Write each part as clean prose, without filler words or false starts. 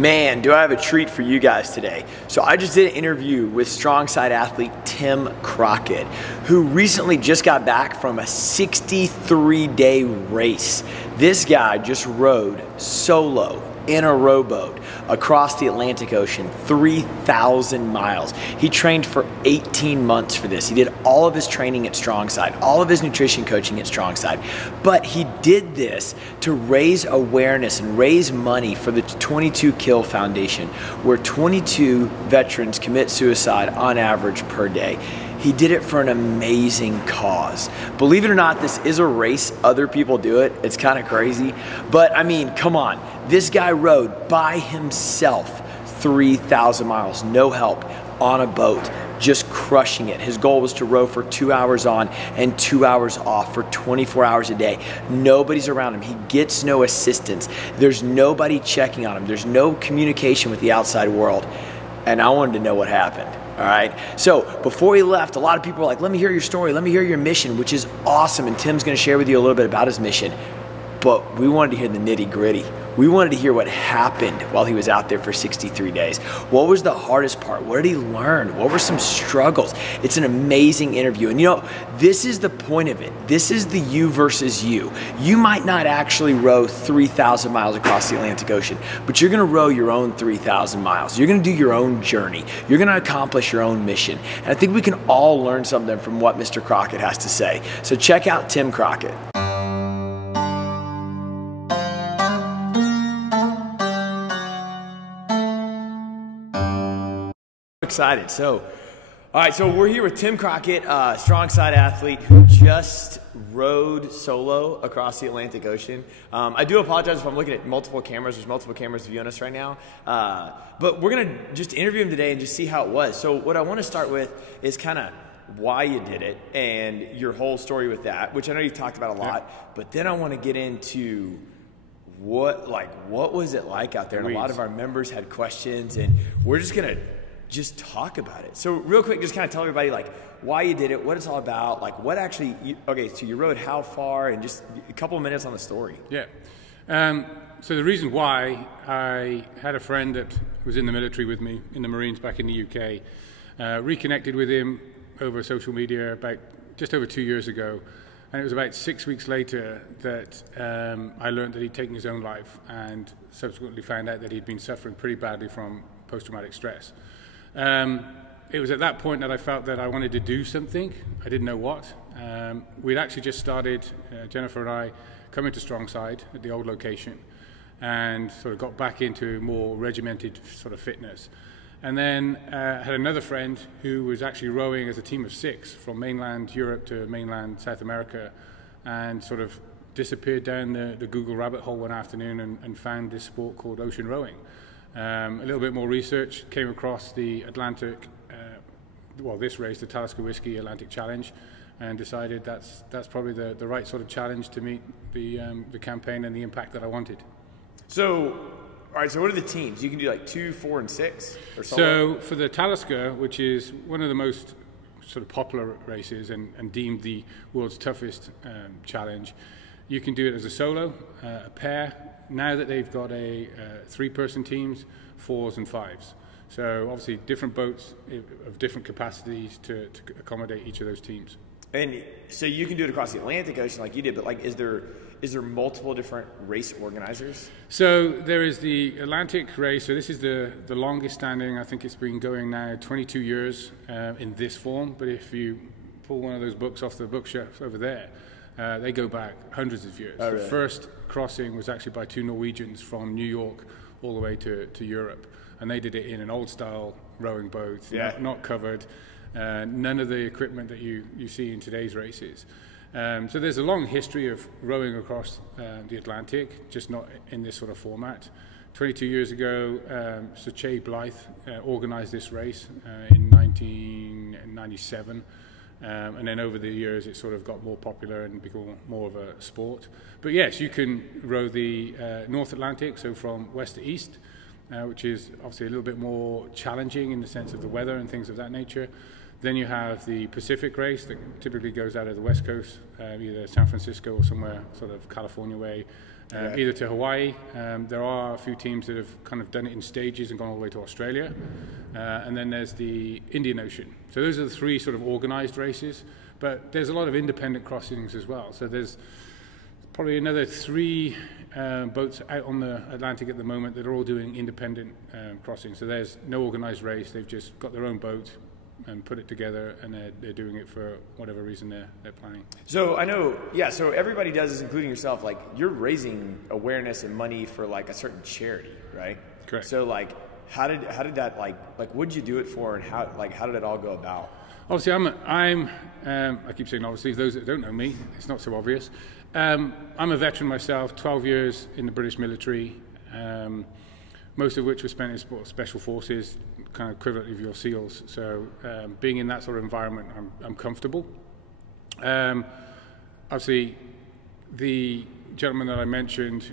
Man, do I have a treat for you guys today. So I just did an interview with Strongside Athlete Tim Crockett, who recently just got back from a 63-day race. This guy just rowed solo in a rowboat across the Atlantic Ocean, 3,000 miles. He trained for 18 months for this. He did all of his training at Strongside, all of his nutrition coaching at Strongside, but he did this to raise awareness and raise money for the 22 Kill Foundation, where 22 veterans commit suicide on average per day. He did it for an amazing cause. Believe it or not, this is a race. Other people do it. It's kind of crazy. But I mean, come on. This guy rowed by himself 3,000 miles, no help, on a boat, just crushing it. His goal was to row for 2 hours on and 2 hours off for 24 hours a day. Nobody's around him. He gets no assistance. There's nobody checking on him. There's no communication with the outside world. And I wanted to know what happened. All right, so before he left, a lot of people were like, let me hear your story, let me hear your mission, which is awesome, and Tim's gonna share with you a little bit about his mission, but we wanted to hear the nitty gritty. We wanted to hear what happened while he was out there for 63 days. What was the hardest part? What did he learn? What were some struggles? It's an amazing interview. And you know, this is the point of it. This is the you versus you. You might not actually row 3,000 miles across the Atlantic Ocean, but you're gonna row your own 3,000 miles. You're gonna do your own journey. You're gonna accomplish your own mission. And I think we can all learn something from what Mr. Crockett has to say. So check out Tim Crockett. Excited. So, all right, so we're here with Tim Crockett, Strongside Athlete, who just rowed solo across the Atlantic Ocean. I do apologize if I'm looking at multiple cameras. There's multiple cameras viewing us right now. But we're going to just interview him today and just see how it was. So what I want to start with is kind of why you did it and your whole story with that, which I know you've talked about a lot. Yeah. But then I want to get into what was it like out there? And a lot of our members had questions, and we're just going to talk about it. So real quick, just kind of tell everybody like why you did it, what it's all about, like what actually, okay, so you rode how far, and just a couple of minutes on the story. Yeah. So the reason why, I had a friend that was in the military with me in the Marines back in the UK, reconnected with him over social media about just over 2 years ago. And it was about 6 weeks later that I learned that he'd taken his own life, and subsequently found out that he'd been suffering pretty badly from post-traumatic stress. It was at that point that I felt that I wanted to do something. I didn't know what. We'd actually just started, Jennifer and I, coming to Strongside at the old location, and sort of got back into more regimented sort of fitness. And then had another friend who was actually rowing as a team of 6 from mainland Europe to mainland South America, and sort of disappeared down the Google rabbit hole one afternoon and found this sport called ocean rowing. A little bit more research, came across the Atlantic, this race, the Talisker Whiskey Atlantic Challenge, and decided that's probably the right sort of challenge to meet the campaign and the impact that I wanted. So, all right, so what are the teams? You can do like 2, 4, and 6? Or solo? So for the Talisker, which is one of the most sort of popular races and deemed the world's toughest challenge, you can do it as a solo, a pair. Now that they've got a 3-person teams, 4s and 5s. So obviously different boats of different capacities to accommodate each of those teams. And so you can do it across the Atlantic Ocean like you did, but like is there multiple different race organizers? So there is the Atlantic race. So this is the longest standing. I think it's been going now 22 years in this form. But if you pull one of those books off the bookshelf over there, they go back hundreds of years. Oh, really? The first crossing was actually by 2 Norwegians from New York all the way to Europe, and they did it in an old-style rowing boat, yeah. not covered, none of the equipment that you see in today's races. So there's a long history of rowing across the Atlantic, just not in this sort of format. 22 years ago, Sir Che Blythe organised this race in 1997. And then over the years it sort of got more popular and became more of a sport. But yes, you can row the North Atlantic, so from west to east, which is obviously a little bit more challenging in the sense of the weather and things of that nature. Then you have the Pacific race that typically goes out of the west coast, either San Francisco or somewhere sort of California way, either to Hawaii. There are a few teams that have kind of done it in stages and gone all the way to Australia. And then there's the Indian Ocean. So those are the three sort of organized races. But there's a lot of independent crossings as well. So there's probably another 3 boats out on the Atlantic at the moment that are all doing independent crossings. So there's no organized race. They've just got their own boat and put it together, and they're doing it for whatever reason they're planning. So I know, so everybody does this, including yourself. Like, you're raising awareness and money for like a certain charity, right? Correct. So like, how did that like what did you do it for, and how did it all go about? Obviously, I keep saying obviously, those that don't know me, it's not so obvious. I'm a veteran myself, 12 years in the British military, most of which was spent in special forces, kind of equivalent of your SEALs. So being in that sort of environment, I'm comfortable. Obviously, the gentleman that I mentioned,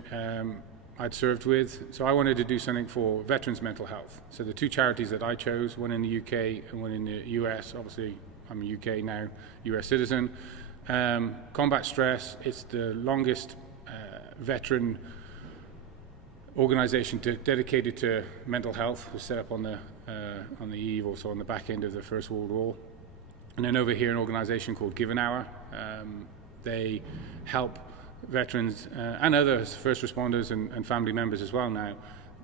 I'd served with, so I wanted to do something for veterans' mental health. So the 2 charities that I chose, one in the UK and one in the US, obviously I'm a UK now, US citizen. Combat Stress, it's the longest veteran organization dedicated to mental health. It was set up on the eve, also on the back end of the First World War. And then over here, an organization called Give an Hour. They help veterans and others, first responders and family members as well now,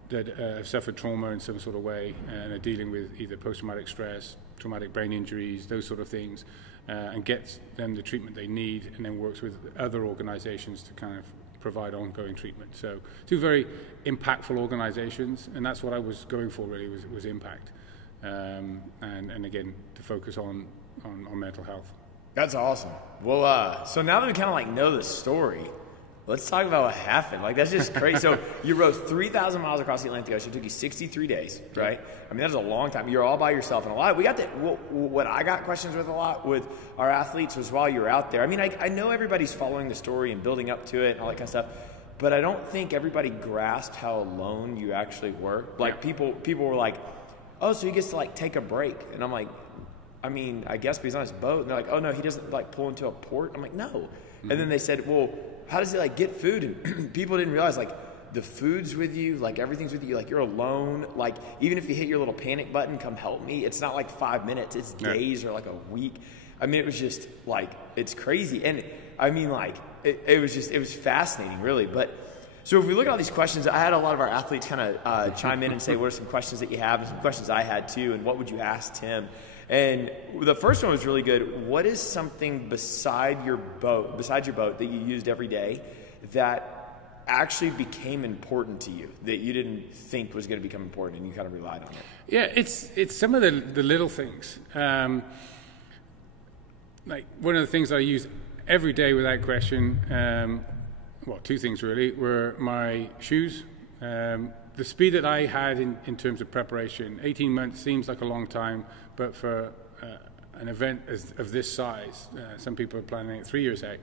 that have suffered trauma in some sort of way and are dealing with either post-traumatic stress, traumatic brain injuries, those sort of things, and gets them the treatment they need, and then works with other organizations to kind of provide ongoing treatment. So 2 very impactful organizations, and that's what I was going for really, was impact. And again, to focus on mental health. That's awesome. Well, so now that we kind of like know the story, let's talk about what happened. Like, that's just crazy. So you rode 3,000 miles across the Atlantic Ocean. It took you 63 days, right? I mean, that's a long time. You're all by yourself. And what I got questions with a lot with our athletes was while you're out there. I mean, I know everybody's following the story and building up to it and all that kind of stuff, but I don't think everybody grasped how alone you actually were. Like, people were like, oh, so he gets to like take a break. And I'm like, I mean, I guess, but he's on his boat. And they're like, oh no, he doesn't like pull into a port. I'm like, no. Mm-hmm. And then they said, well, how does he like get food? And people didn't realize like the food's with you, like everything's with you, like you're alone. Like, even if you hit your little panic button, come help me, it's not like 5 minutes, it's days or like a week. I mean, it was just like, it's crazy. And I mean, like, it was fascinating, really. But so if we look at all these questions, I had a lot of our athletes kind of chime in and say, what are some questions that you have? And some questions I had too, and what would you ask Tim? And the first one was really good. What is something besides your boat that you used every day that actually became important to you, that you didn't think was going to become important and you kind of relied on it? Yeah, it's some of the little things. Like, one of the things I use every day without question, 2 things really, were my shoes. The speed that I had in terms of preparation, 18 months seems like a long time, but for an event of this size, some people are planning it 3 years out.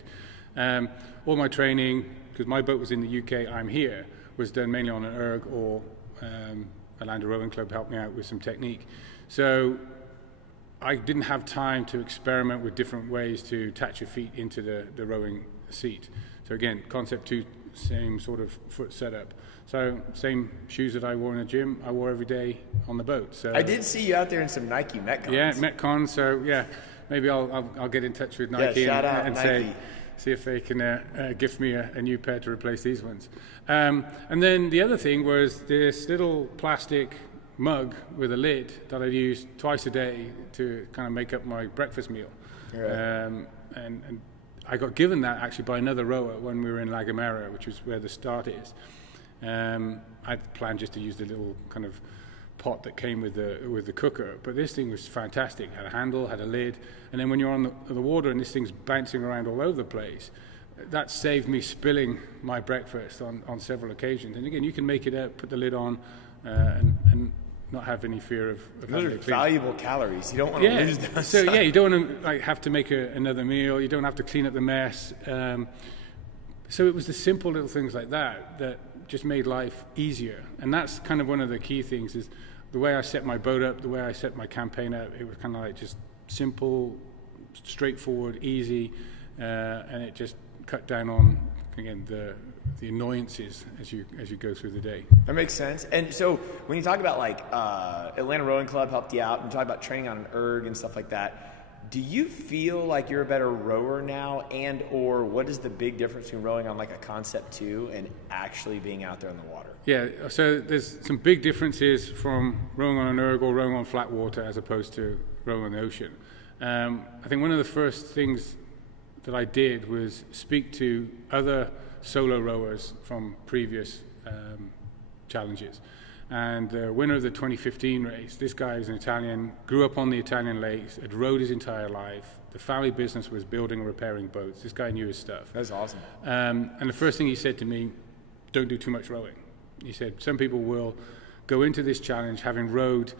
All my training, because my boat was in the UK, I'm here, was done mainly on an erg, or a land rowing club helped me out with some technique. So I didn't have time to experiment with different ways to attach your feet into the rowing seat. So again, concept 2, same sort of foot setup. So same shoes that I wore in the gym, I wore every day on the boat. So I did see you out there in some Nike Metcons. Yeah, Metcons. So yeah, maybe I'll get in touch with Nike and Nike. See if they can gift me a new pair to replace these ones. And then the other thing was this little plastic mug with a lid that I used twice a day to kind of make up my breakfast meal. Right. And I got given that actually by another rower when we were in La Gomera, which is where the start is. I planned just to use the little kind of pot that came with the cooker, but this thing was fantastic. Had a handle, had a lid, and then when you're on the water and this thing's bouncing around all over the place, that saved me spilling my breakfast on several occasions. And again, you can make it up, put the lid on, and not have any fear of those are valuable calories. You don't want to lose those. So yeah, you don't want to have to make another meal. You don't have to clean up the mess. So it was the simple little things like that just made life easier. And that's kind of one of the key things, is the way I set my boat up, the way I set my campaign up. It was kind of like just simple, straightforward, easy, and it just cut down on, again, the annoyances as you go through the day. That makes sense. And so when you talk about like Atlanta Rowing Club helped you out, and you talk about training on an erg and stuff like that, do you feel like you're a better rower now, and or what is the big difference between rowing on like a Concept 2 and actually being out there in the water? Yeah, so there's some big differences from rowing on an erg or rowing on flat water as opposed to rowing on the ocean. I think one of the first things that I did was speak to other solo rowers from previous challenges. And the winner of the 2015 race, this guy is an Italian, grew up on the Italian lakes, had rowed his entire life. The family business was building and repairing boats. This guy knew his stuff. That's awesome. And the first thing he said to me, don't do too much rowing. He said, some people will go into this challenge having rowed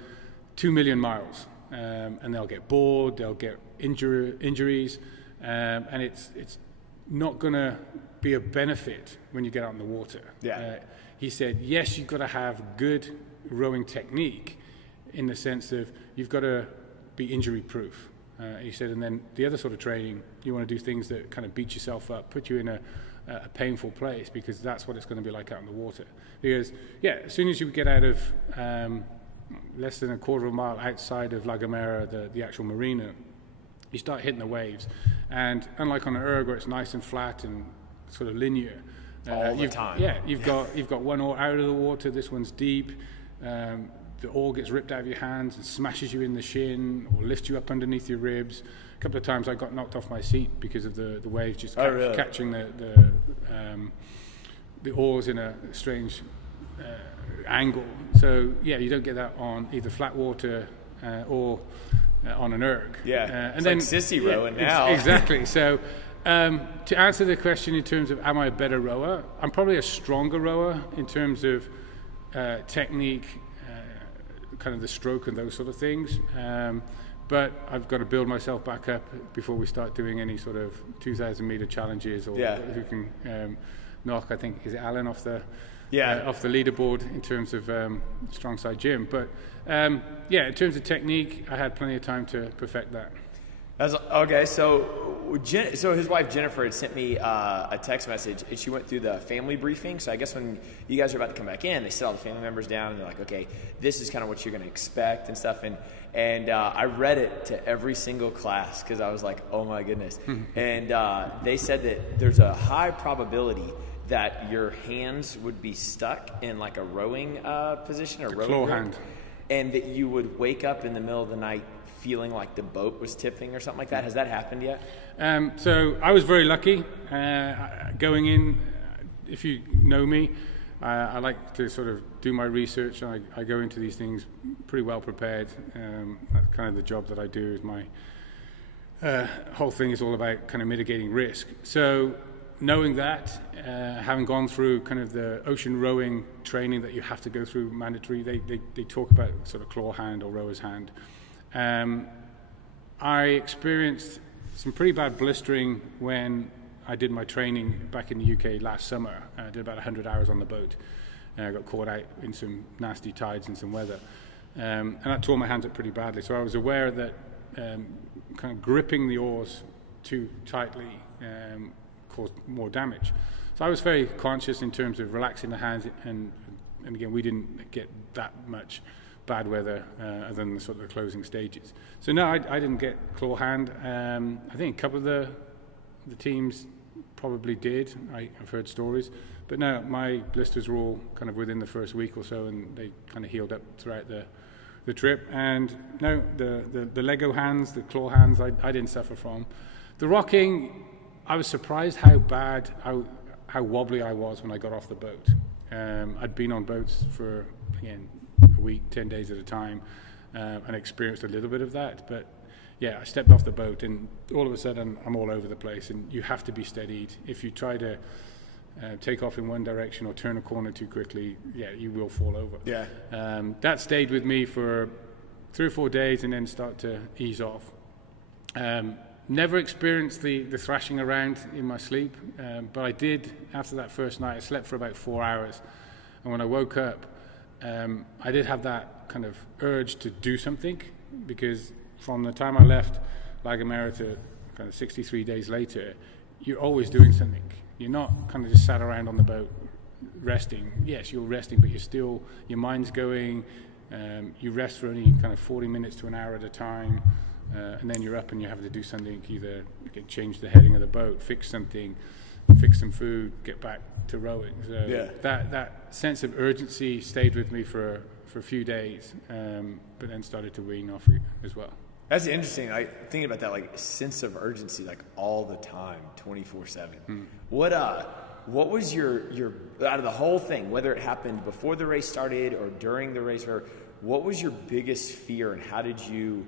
2 million miles, and they'll get bored, they'll get injuries, and it's not going to be a benefit when you get out in the water. Yeah. He said, yes, you've got to have good rowing technique in the sense of you've got to be injury proof. He said, and then the other sort of training, you want to do things that kind of beat yourself up, put you in a painful place, because that's what it's going to be like out in the water. Because, yeah, as soon as you get out of less than a quarter of a mile outside of La Gomera, the actual marina, you start hitting the waves. And unlike on an erg where it's nice and flat and sort of linear, all the time. Yeah, you've got one oar out of the water. This one's deep. The oar gets ripped out of your hands and smashes you in the shin, or lifts you up underneath your ribs. A couple of times I got knocked off my seat because of the waves just catching the oars in a strange angle. So yeah, you don't get that on either flat water or on an erg. Yeah, and it's then like sissy rowing now. Exactly. So. To answer the question in terms of am I a better rower, I'm probably a stronger rower in terms of technique, kind of the stroke and those sort of things. But I've got to build myself back up before we start doing any sort of 2,000 meter challenges, or who can knock, I think, is it Alan off the leaderboard in terms of Strongside Gym. But yeah, in terms of technique, I had plenty of time to perfect that. Okay, so his wife Jennifer had sent me a text message, and she went through the family briefing. So I guess when you guys are about to come back in, they sit all the family members down, and they're like, okay, this is kind of what you're going to expect and stuff. And I read it to every single class because I was like, oh my goodness. And they said that there's a high probability that your hands would be stuck in like a rowing position, or rowing claw grip, hand, and that you would wake up in the middle of the night feeling like the boat was tipping or something like that. Has that happened yet? So I was very lucky going in. If you know me, I like to sort of do my research. I go into these things pretty well prepared. That's kind of the job that I do. Is my whole thing is all about kind of mitigating risk. So knowing that, having gone through kind of the ocean rowing training that you have to go through mandatory, they talk about sort of claw hand or rower's hand. I experienced some pretty bad blistering when I did my training back in the UK last summer. I did about 100 hours on the boat. I got caught out in some nasty tides and some weather. And that tore my hands up pretty badly. So I was aware that kind of gripping the oars too tightly caused more damage. So I was very conscious in terms of relaxing the hands, and again, we didn't get that much bad weather other than the sort of the closing stages. So no, I didn't get claw hand. I think a couple of the teams probably did. I've heard stories, but no, my blisters were all kind of within the first week or so, and they kind of healed up throughout the trip. And no, the Lego hands, the claw hands, I didn't suffer from. The rocking, I was surprised how bad, how wobbly I was when I got off the boat. I'd been on boats for, again, a week, 10 days at a time, and experienced a little bit of that. But yeah, I stepped off the boat, and all of a sudden I'm all over the place, and you have to be steadied. If you try to take off in one direction or turn a corner too quickly, yeah, you will fall over. Yeah. That stayed with me for 3 or 4 days, and then start to ease off. Never experienced the thrashing around in my sleep, but I did after that first night. I slept for about 4 hours, and when I woke up, I did have that kind of urge to do something, because from the time I left La Gomera to kind of 63 days later, you're always doing something. You're not kind of just sat around on the boat resting. Yes, you're resting, but your mind's going. You rest for only kind of 40 minutes to an hour at a time, and then you're up and you have to do something, either change the heading of the boat, fix something, fix some food, get back to rowing. So that sense of urgency stayed with me for a few days, but then started to wean off as well. That's interesting. Thinking about that, like sense of urgency, like all the time, 24/7. What was your out of the whole thing, whether it happened before the race started or during the race, or what was your biggest fear, and how did you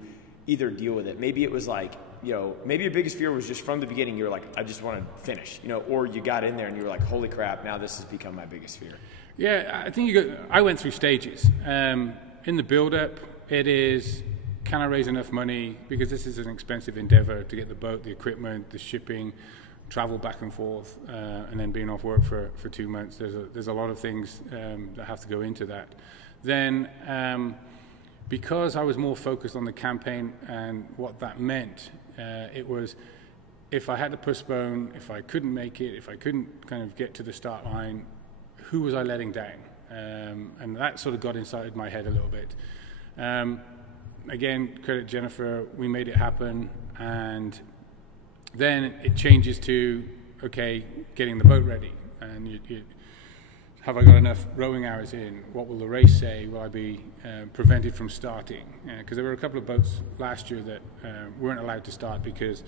either deal with it? Maybe it was like, maybe your biggest fear was just from the beginning, you were like, I just want to finish, or you got in there and you were like, holy crap, now this has become my biggest fear. Yeah, I think I went through stages. In the build-up, it is, can I raise enough money? Because this is an expensive endeavor to get the boat, the equipment, the shipping, travel back and forth, and then being off work for 2 months. There's a lot of things that have to go into that. Then, because I was more focused on the campaign and what that meant, it was, if I had to postpone, if I couldn't make it, if I couldn't kind of get to the start line, who was I letting down? And that sort of got inside my head a little bit. Again, credit Jennifer, we made it happen, and then it changes to, okay, getting the boat ready, and have I got enough rowing hours in? What will the race say? Will I be prevented from starting? Because there were a couple of boats last year that weren't allowed to start because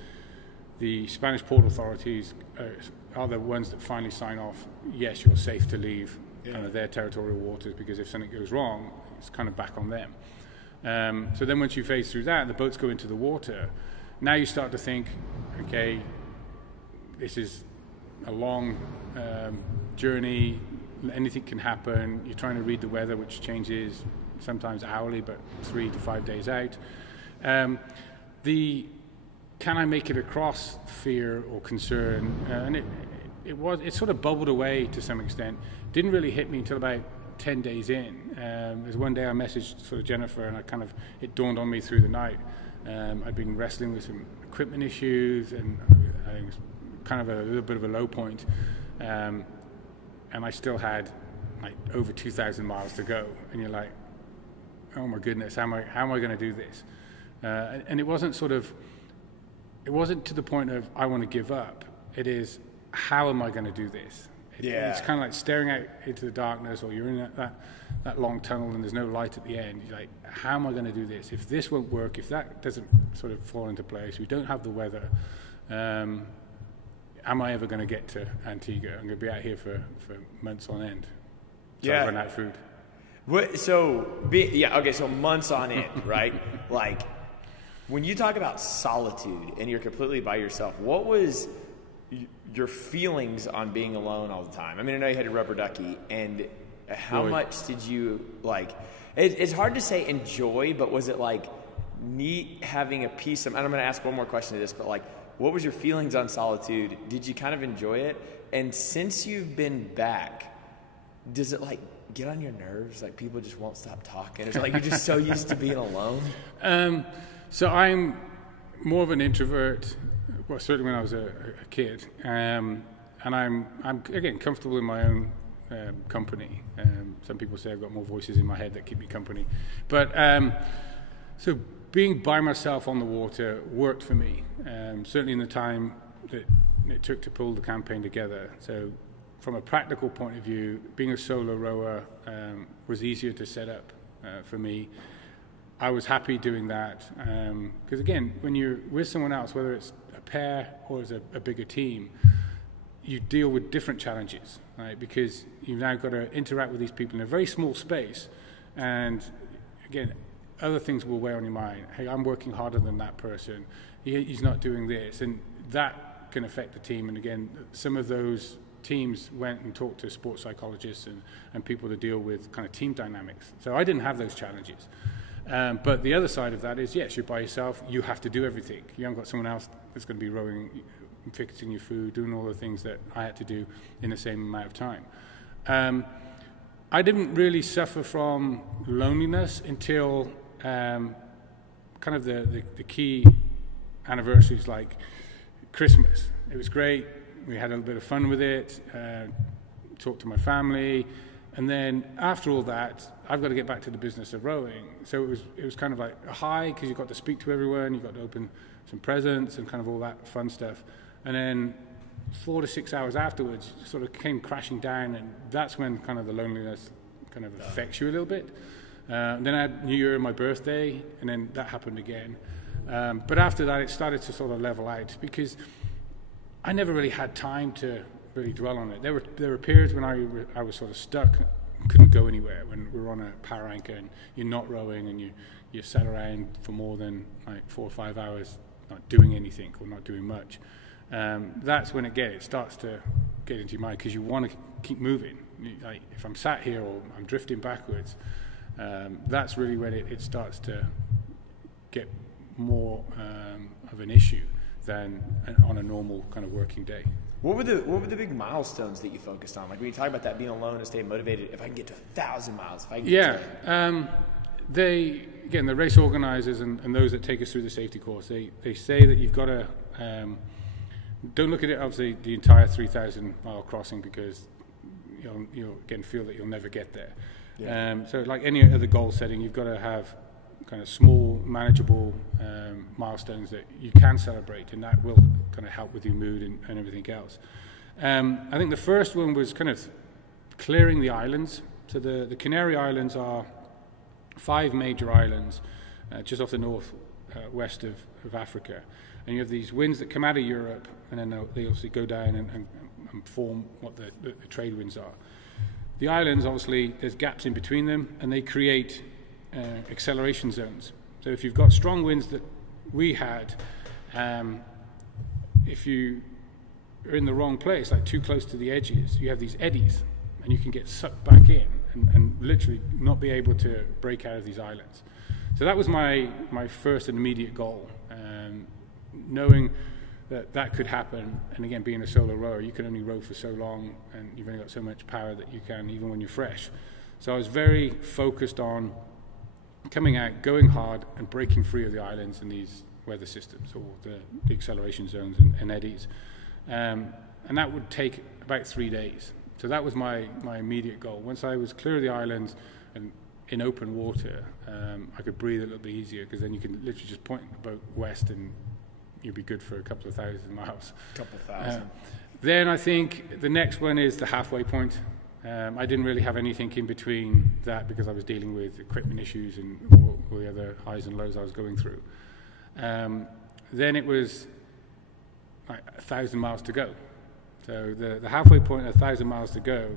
the Spanish port authorities are the ones that finally sign off, yes, you're safe to leave their territorial waters, because if something goes wrong, it's kind of back on them. So then once you phase through that and the boats go into the water, now you start to think, okay, this is a long journey, anything can happen. You're trying to read the weather, which changes sometimes hourly, but 3 to 5 days out. Can I make it across fear or concern? And it sort of bubbled away to some extent. Didn't really hit me until about 10 days in. There's one day I messaged sort of Jennifer, and it dawned on me through the night. I'd been wrestling with some equipment issues, and I think it was kind of a little bit of a low point. And I still had like over 2,000 miles to go, and you're like, oh my goodness, how am I going to do this? And it wasn't to the point of I want to give up. It is, how am I going to do this? It's kind of like staring out into the darkness, or you're in that long tunnel and there's no light at the end. You're like, how am I going to do this? If this won't work, if that doesn't sort of fall into place, we don't have the weather, am I ever going to get to Antigua? I'm going to be out here for months on end. So run out of food. So months on end, right? Like, when you talk about solitude and you're completely by yourself, what was your feelings on being alone all the time? I mean, I know you had a rubber ducky, and how much did you, like, it's hard to say enjoy, but was it like neat having a piece of, and I'm going to ask one more question to this, but like, what was your feelings on solitude? Did you kind of enjoy it? And since you've been back, does it like get on your nerves? Like, people just won't stop talking? It's like you're just so used to being alone? So I'm more of an introvert, well, certainly when I was a kid. And I'm again, comfortable in my own company. Some people say I've got more voices in my head that keep me company. But so being by myself on the water worked for me, certainly in the time that it took to pull the campaign together. So from a practical point of view, being a solo rower was easier to set up for me. I was happy doing that because, again, when you're with someone else, whether it's a pair or as a bigger team, you deal with different challenges, right? Because you've now got to interact with these people in a very small space, and again, other things will weigh on your mind. Hey, I'm working harder than that person. He's not doing this, and that can affect the team. And again, some of those teams went and talked to sports psychologists and people to deal with kind of team dynamics. So I didn't have those challenges. But the other side of that is, yes, you're by yourself. You have to do everything. You haven't got someone else that's going to be rowing, fixing your food, doing all the things that I had to do in the same amount of time. I didn't really suffer from loneliness until kind of the key anniversaries like Christmas. It was great. we had a little bit of fun with it, talked to my family, and then after all that, I've got to get back to the business of rowing. So it was kind of like a high, because you got to speak to everyone, you got to open some presents and kind of all that fun stuff. And then 4 to 6 hours afterwards, sort of came crashing down, and that's when kind of the loneliness kind of affects you a little bit. Then I had New Year and my birthday, and then that happened again. But after that, it started to sort of level out, because I never really had time to really dwell on it. There were periods when I was sort of stuck, couldn't go anywhere, when we were on a power anchor and you're not rowing and you sat around for more than like 4 or 5 hours not doing anything or not doing much. That's when it starts to get into your mind, because you want to keep moving. Like, if I'm sat here or I'm drifting backwards, that's really when it starts to get more of an issue than on a normal kind of working day. What were the big milestones that you focused on? Like, when you talk about that, being alone and staying motivated, if I can get to 1,000 miles, if I can get to the race organizers and those that take us through the safety course, they say that you've got to, don't look at it obviously the entire 3,000 mile crossing, because you'll again feel that you'll never get there. Yeah. So like any other goal setting, you've got to have kind of small, manageable milestones that you can celebrate, and that will kind of help with your mood and everything else. I think the first one was kind of clearing the islands. So the Canary Islands are 5 major islands just off the north-west of Africa. And you have these winds that come out of Europe, and then they obviously go down and form what the trade winds are. The islands, obviously, there's gaps in between them, and they create acceleration zones. So if you've got strong winds that we had, if you are in the wrong place, like too close to the edges, you have these eddies, and you can get sucked back in and literally not be able to break out of these islands. So that was my first and immediate goal, knowing that could happen. And again, being a solo rower, you can only row for so long, and you've only got so much power that you can, even when you're fresh. So I was very focused on coming out, going hard, and breaking free of the islands and these weather systems, or the acceleration zones and eddies. And that would take about 3 days. So that was my immediate goal. Once I was clear of the islands and in open water, I could breathe a little bit easier, because then you can literally just point the boat west and you'll be good for a couple of 1,000 miles. Couple thousand. Then I think the next one is the halfway point. I didn't really have anything in between that, because I was dealing with equipment issues and all the other highs and lows I was going through. Then it was like 1,000 miles to go. So the halfway point, 1,000 miles to go,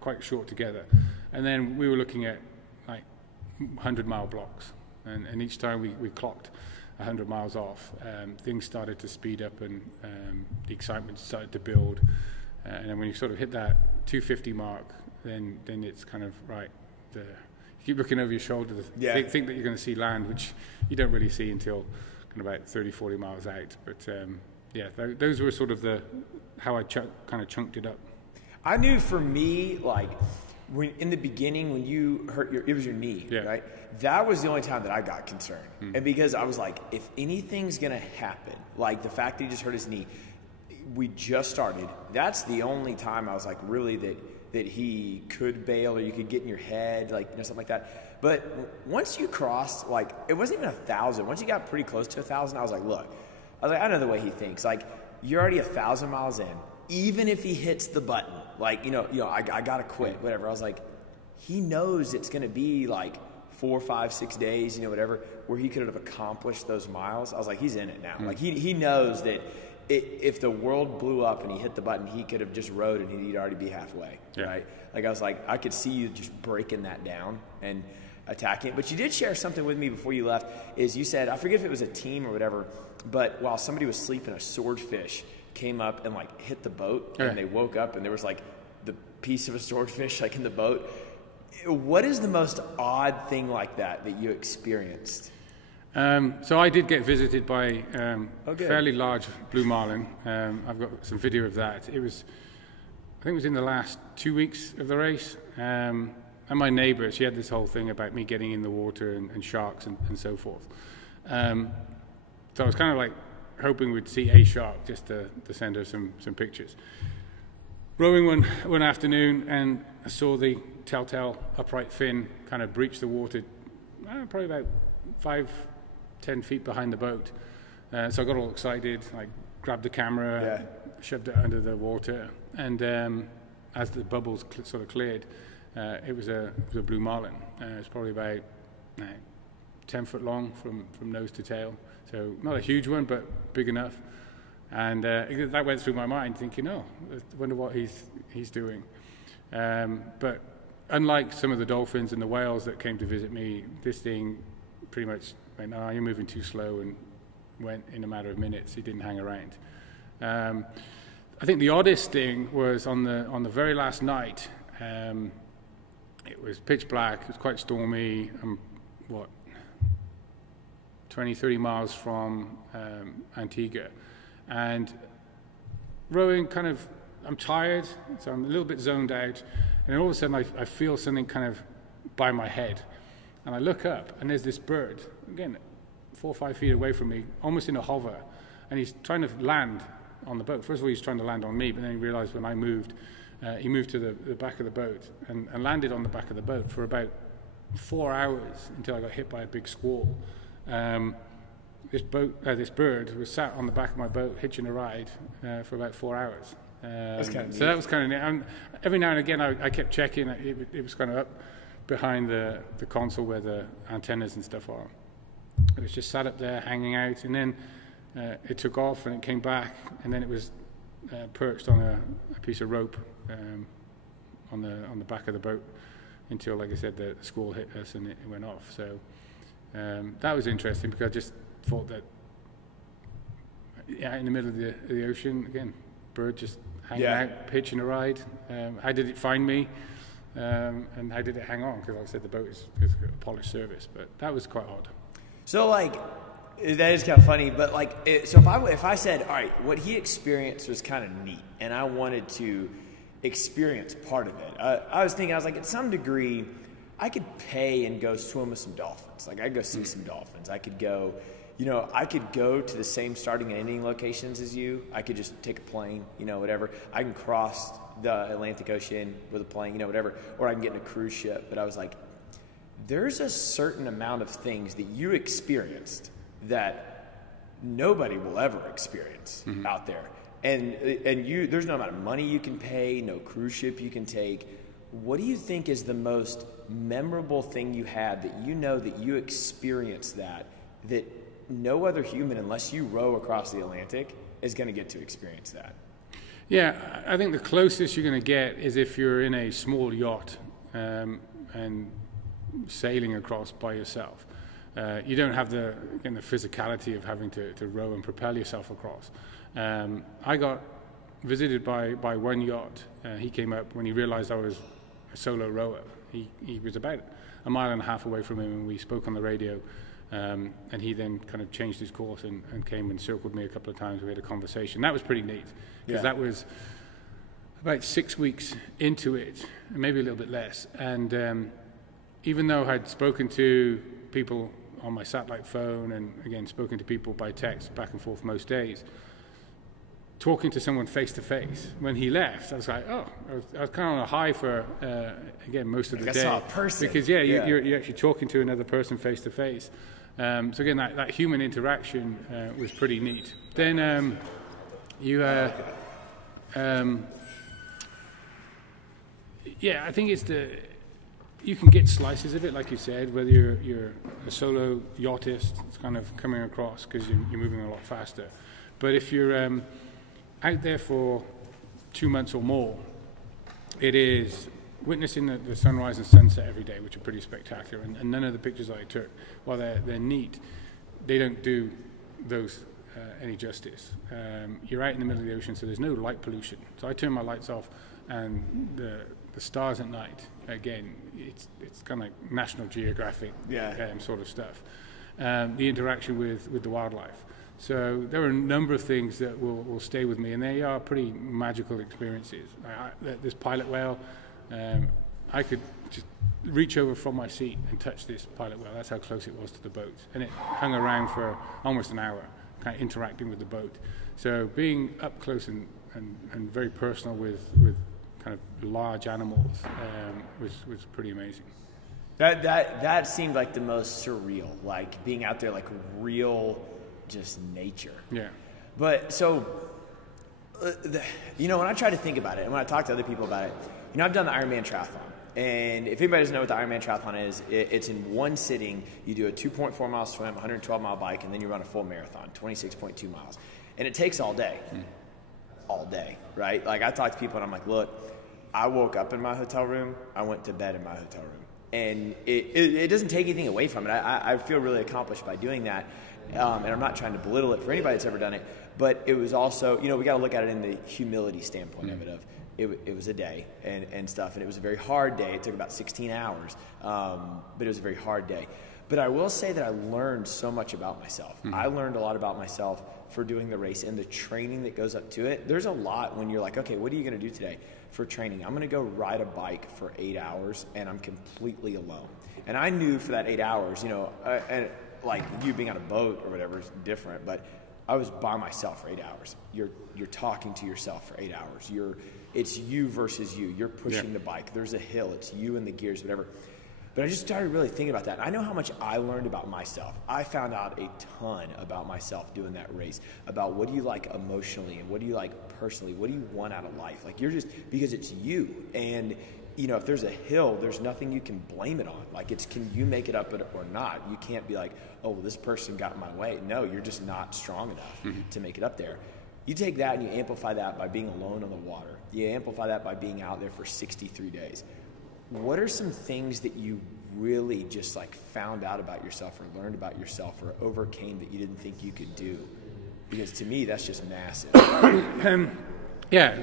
quite short together. And then we were looking at like 100-mile blocks. And each time we clocked 100 miles off, things started to speed up, and the excitement started to build. And then when you sort of hit that 250 mark, then it's kind of right. You keep looking over your shoulder, think that you're going to see land, which you don't really see until kind of about 30, 40 miles out. But those were sort of how I kind of chunked it up. I knew for me, like, when in the beginning, when you hurt it was your knee, right? That was the only time that I got concerned. And because I was like, if anything's going to happen, like the fact that he just hurt his knee, we just started. That's the only time I was like, really, that he could bail, or you could get in your head, like, something like that. But once you crossed, like, it wasn't even 1,000. Once you got pretty close to 1,000, I was like, look, I know the way he thinks. Like, you're already 1,000 miles in. Even if he hits the button, like, I gotta quit, whatever. I was like, he knows it's gonna be like 4, 5, 6 days, whatever, where he could have accomplished those miles. I was like, he's in it now. Like, he knows that if the world blew up and he hit the button, he could have just rowed and he'd already be halfway, right? Like, I was like, I could see you just breaking that down and attacking it. But you did share something with me before you left, is you said, I forget if it was a team or whatever, but while somebody was sleeping, a swordfish came up and like hit the boat, and they woke up and there was like the piece of a swordfish like in the boat. What is the most odd thing like that you experienced? So I did get visited by a fairly large blue marlin. I've got some video of that. I think it was in the last 2 weeks of the race. And my neighbor, she had this whole thing about me getting in the water and sharks and so forth. So I was kind of like hoping we'd see a shark just to send her some pictures. Rowing one afternoon, and I saw the telltale upright fin kind of breach the water, probably about 5-10 feet behind the boat. So I got all excited. I grabbed the camera, shoved it under the water, and as the bubbles sort of cleared, it was a blue marlin. It was probably about 10 foot long from nose to tail. So not a huge one, but big enough. And that went through my mind, thinking, oh, I wonder what he's doing. But unlike some of the dolphins and the whales that came to visit me, this thing pretty much went, oh, you're moving too slow, and went in a matter of minutes. He didn't hang around. I think the oddest thing was on the very last night. It was pitch black. It was quite stormy. 20-30 miles from Antigua, and rowing kind of, I'm tired, so I'm a little bit zoned out, and all of a sudden I feel something kind of by my head, and I look up, and there's this bird, again 4 or 5 feet away from me, almost in a hover, and he's trying to land on the boat. First of all, he's trying to land on me, but then he realized when I moved, he moved to the back of the boat and landed on the back of the boat for about 4 hours until I got hit by a big squall. This bird was sat on the back of my boat hitching a ride for about 4 hours. That's kind of neat. So that was kind of neat. Every now and again I kept checking. It was kind of up behind the console where the antennas and stuff are. It was just sat up there hanging out, and then it took off and it came back, and then it was perched on a piece of rope on the back of the boat until, like I said, the squall hit us and it went off. So that was interesting, because I just thought that, in the middle of the ocean, again, bird just hanging out, pitching a ride. How did it find me? And how did it hang on? Because, like I said, the boat is a polished surface, but that was quite odd. So, like, that is kind of funny, but so if I said, all right, what he experienced was kind of neat, and I wanted to experience part of it, I was thinking, at some degree, I could pay and go swim with some dolphins. Like, I'd go see some dolphins. I could go, I could go to the same starting and ending locations as you. I could just take a plane, whatever. I can cross the Atlantic Ocean with a plane, whatever, or I can get in a cruise ship. But I was like, there's a certain amount of things that you experienced that nobody will ever experience out there. And there's no amount of money you can pay, no cruise ship you can take. What do you think is the most memorable thing you had that that you experienced that no other human, unless you row across the Atlantic, is going to get to experience that? Yeah, I think the closest you're going to get is if you're in a small yacht and sailing across by yourself. You don't have the physicality of having to row and propel yourself across. I got visited by one yacht. He came up when he realized I was a solo rower. He was about 1.5 miles away from him, and we spoke on the radio, and he then kind of changed his course and came and circled me a couple of times. We had a conversation. That was pretty neat, because that was about 6 weeks into it, maybe a little bit less. And even though I'd spoken to people on my satellite phone, and again spoken to people by text back and forth most days, talking to someone face to face, when he left, I was like, I was kind of on a high for again most of the day. I saw a person, because you're actually talking to another person face to face. So again, that human interaction was pretty neat. Then I think it's you can get slices of it, like you said, whether you're a solo yachtist, it's kind of coming across because you're moving a lot faster. But if you're out there for 2 months or more, it is witnessing the sunrise and sunset every day, which are pretty spectacular. And none of the pictures I took, while they're neat, they don't do those any justice. You're out in the middle of the ocean, so there's no light pollution. So I turn my lights off, and the stars at night, again, it's kind of like National Geographic sort of stuff. The interaction with the wildlife. So there are a number of things that will stay with me, and they are pretty magical experiences. This pilot whale, I could just reach over from my seat and touch this pilot whale. That's how close it was to the boat. And it hung around for almost an hour, kind of interacting with the boat. So being up close and very personal with kind of large animals was pretty amazing. That seemed like the most surreal, like being out there, like real, just nature. Yeah. But so, when I try to think about it, and when I talk to other people about it, I've done the Ironman triathlon. And if anybody doesn't know what the Ironman triathlon is, it's in one sitting. You do a 2.4 mile swim, 112 mile bike, and then you run a full marathon, 26.2 miles. And it takes all day. All day, right? Like, I talk to people and I'm like, look, I woke up in my hotel room, I went to bed in my hotel room. And it doesn't take anything away from it. I feel really accomplished by doing that. And I'm not trying to belittle it for anybody that's ever done it. But it was also, we got to look at it in the humility standpoint of it. It was a day and stuff. And it was a very hard day. It took about 16 hours. But it was a very hard day. But I will say that I learned so much about myself. I learned a lot about myself for doing the race and the training that goes up to it. There's a lot when you're like, okay, what are you going to do today for training? I'm going to go ride a bike for 8 hours and I'm completely alone. And I knew for that 8 hours, and like you being on a boat or whatever is different, but I was by myself for 8 hours. You're talking to yourself for 8 hours. It's you versus you. You're pushing the bike. There's a hill. It's you and the gears, whatever. But I just started really thinking about that. I know how much I learned about myself. I found out a ton about myself doing that race, about what do you like emotionally and what do you like personally, what do you want out of life. Like, you're just, because it's you. And, if there's a hill, there's nothing you can blame it on. Like, it's, can you make it up or not? You can't be like, oh, well, this person got in my way. No, you're just not strong enough to make it up there. You take that and you amplify that by being alone on the water. You amplify that by being out there for 63 days. What are some things that you really just like found out about yourself or learned about yourself or overcame that you didn't think you could do? Because to me, that's just massive.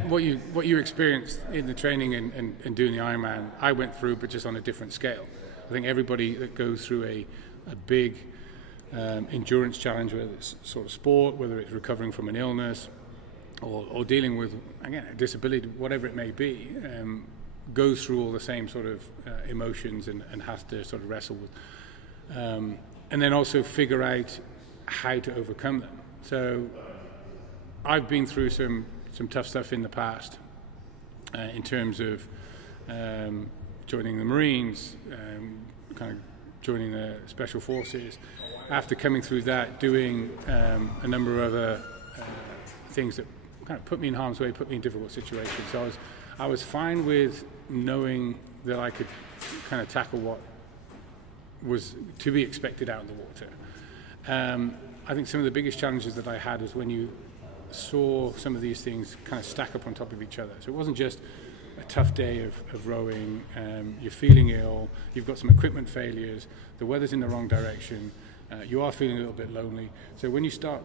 What you experienced in the training and doing the Ironman, I went through, but just on a different scale. I think everybody that goes through a big endurance challenge, whether it's sort of sport, whether it's recovering from an illness, or dealing with, again, a disability, whatever it may be, goes through all the same sort of emotions and has to sort of wrestle with, and then also figure out how to overcome them. So I've been through some tough stuff in the past in terms of joining the Marines, kind of joining the Special Forces. After coming through that, doing a number of other things that kind of put me in harm's way, put me in difficult situations. So I was fine with knowing that I could kind of tackle what was to be expected out in the water. I think some of the biggest challenges that I had was when you saw some of these things kind of stack up on top of each other. So it wasn't just a tough day of rowing, you're feeling ill, you've got some equipment failures, the weather's in the wrong direction, you are feeling a little bit lonely. So when you start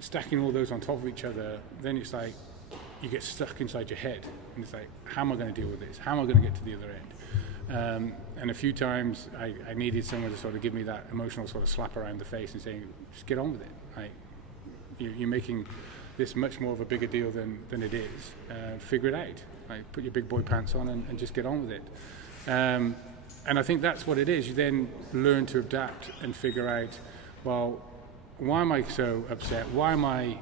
stacking all those on top of each other, then it's like you get stuck inside your head. And it's like, how am I going to deal with this? How am I going to get to the other end? And a few times I needed someone to sort of give me that emotional sort of slap around the face and saying, just get on with it. Like, you're making this much more of a bigger deal than it is. Figure it out. Like, put your big boy pants on and just get on with it. And I think that's what it is. You then learn to adapt and figure out, well, why am I so upset? Why am I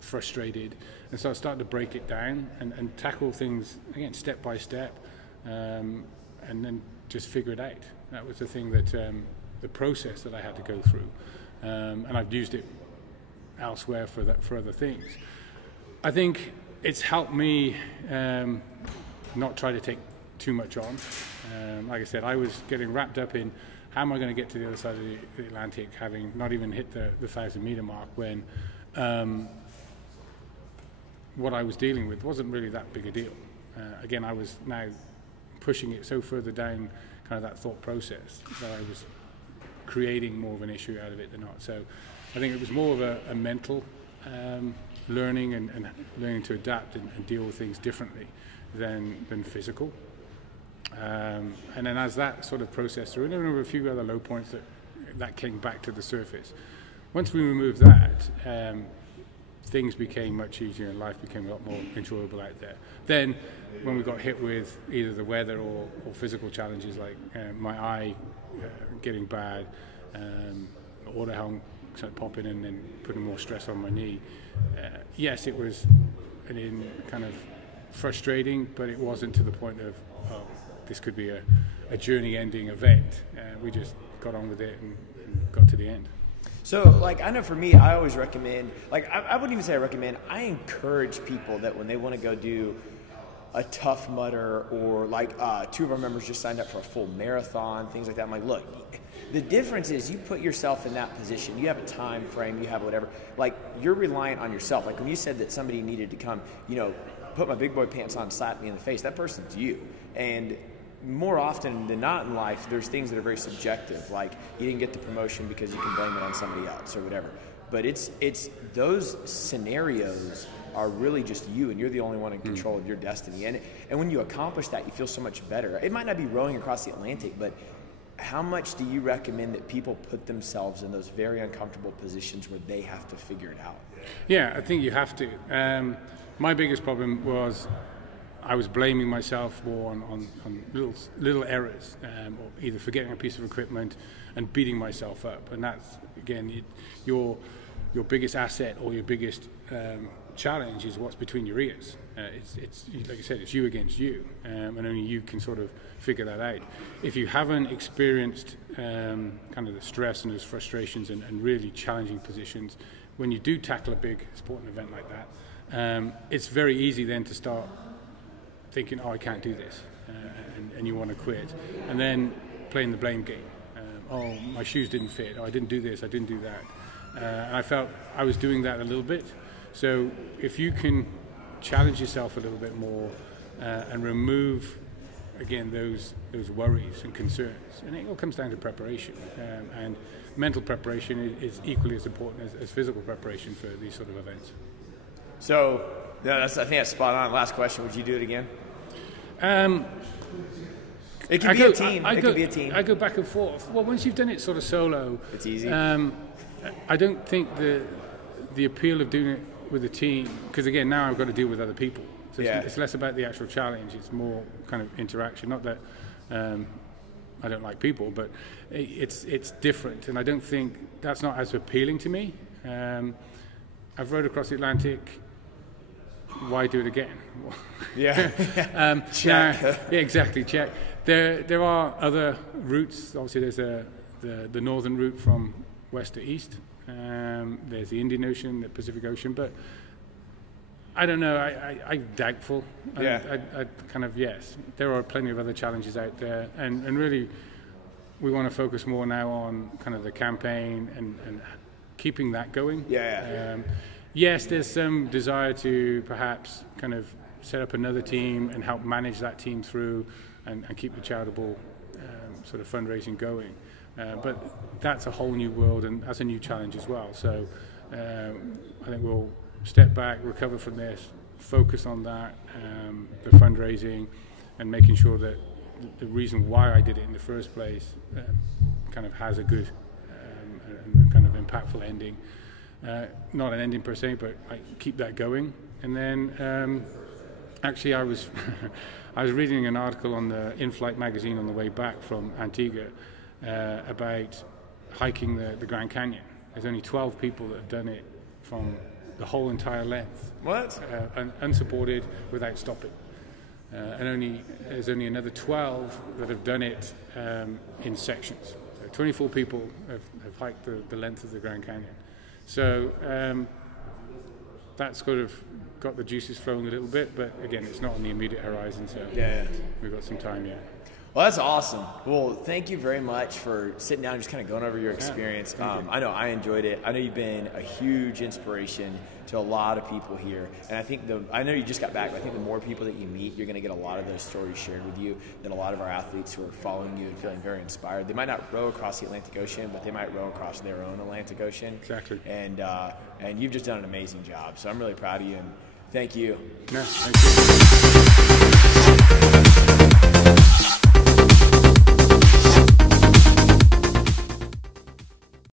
frustrated? And so I started to break it down and tackle things, again, step by step, and then just figure it out. That was the thing that, the process that I had to go through. And I've used it elsewhere for other things. I think it's helped me not try to take too much on. Like I said, I was getting wrapped up in how am I going to get to the other side of the Atlantic, having not even hit the 1,000-meter mark, when what I was dealing with wasn't really that big a deal. Again, I was now pushing it so further down kind of that thought process that I was creating more of an issue out of it than not. So I think it was more of a mental learning and learning to adapt and deal with things differently than physical. And then as that sort of processed through, and there were a few other low points that came back to the surface. Once we removed that, things became much easier and life became a lot more enjoyable out there. Then when we got hit with either the weather or physical challenges like my eye getting bad, autohelm sort of popping and then putting more stress on my knee. Yes, it was kind of frustrating, but it wasn't to the point of, oh, this could be a journey-ending event. We just got on with it and got to the end. So, like, I know for me, I always recommend, like, I wouldn't even say I recommend, I encourage people that when they want to go do a Tough Mudder, or like 2 of our members just signed up for a full marathon, things like that. I'm like, look, the difference is you put yourself in that position. You have a time frame, you have whatever. Like, you're reliant on yourself. Like when you said that somebody needed to come, you know, put my big boy pants on, slap me in the face, that person's you. And more often than not in life, there's things that are very subjective, like you didn't get the promotion because you can blame it on somebody else or whatever. But it's those scenarios are really just you, and you're the only one in control of your destiny. And when you accomplish that, you feel so much better. It might not be rowing across the Atlantic, but how much do you recommend that people put themselves in those very uncomfortable positions where they have to figure it out? Yeah, I think you have to. My biggest problem was I was blaming myself more on little errors, or either forgetting a piece of equipment and beating myself up. And that's, again, your biggest asset or your biggest challenge is what's between your ears. It's like you said, it's you against you, and only you can sort of figure that out. If you haven't experienced kind of the stress and those frustrations and really challenging positions, when you do tackle a big sporting event like that, it's very easy then to start thinking, oh, I can't do this, and you want to quit, and then playing the blame game. Oh, my shoes didn't fit, oh, I didn't do this, I didn't do that. And I felt I was doing that a little bit. So if you can challenge yourself a little bit more and remove, again, those worries and concerns, and it all comes down to preparation, and mental preparation is equally as important as physical preparation for these sort of events. So, no, I think that's spot on. Last question, would you do it again? It could be a team. It could be a team. I go back and forth. Well, once you've done it sort of solo, it's easy. I don't think the appeal of doing it with a team, because again, now I've got to deal with other people. So it's less about the actual challenge. It's more kind of interaction. Not that I don't like people, but it's different, and I don't think that's not as appealing to me. I've rowed across the Atlantic. Why do it again? Yeah. Check. Yeah, exactly. Check. There are other routes. Obviously, there's the northern route from west to east. There's the Indian Ocean, the Pacific Ocean, but I don't know. I'm doubtful. Yeah. I kind of, yes. There are plenty of other challenges out there, and really, we want to focus more now on kind of the campaign and keeping that going. Yeah. Yes, there's some desire to perhaps kind of set up another team and help manage that team through and keep the charitable sort of fundraising going. But that's a whole new world, and that's a new challenge as well. So I think we'll step back, recover from this, focus on that, the fundraising, and making sure that the reason why I did it in the first place kind of has a good and kind of impactful ending. Not an ending per se, but I keep that going. And then actually I was I was reading an article on the In-Flight magazine on the way back from Antigua about hiking the Grand Canyon. There's only 12 people that have done it from the whole entire length. What? Unsupported, without stopping. And there's only another 12 that have done it in sections. So 24 people have hiked the length of the Grand Canyon. So that's sort of got the juices flowing a little bit, but again, it's not on the immediate horizon, so we've got some time yet. Well, that's awesome. Well, thank you very much for sitting down and just kind of going over your experience. I know I enjoyed it. I know you've been a huge inspiration to a lot of people here. And I think I know you just got back, but I think the more people that you meet, you're going to get a lot of those stories shared with you than a lot of our athletes who are following you and feeling very inspired. They might not row across the Atlantic Ocean, but they might row across their own Atlantic Ocean. Exactly. And you've just done an amazing job. So I'm really proud of you, and thank you. Yeah, thank you.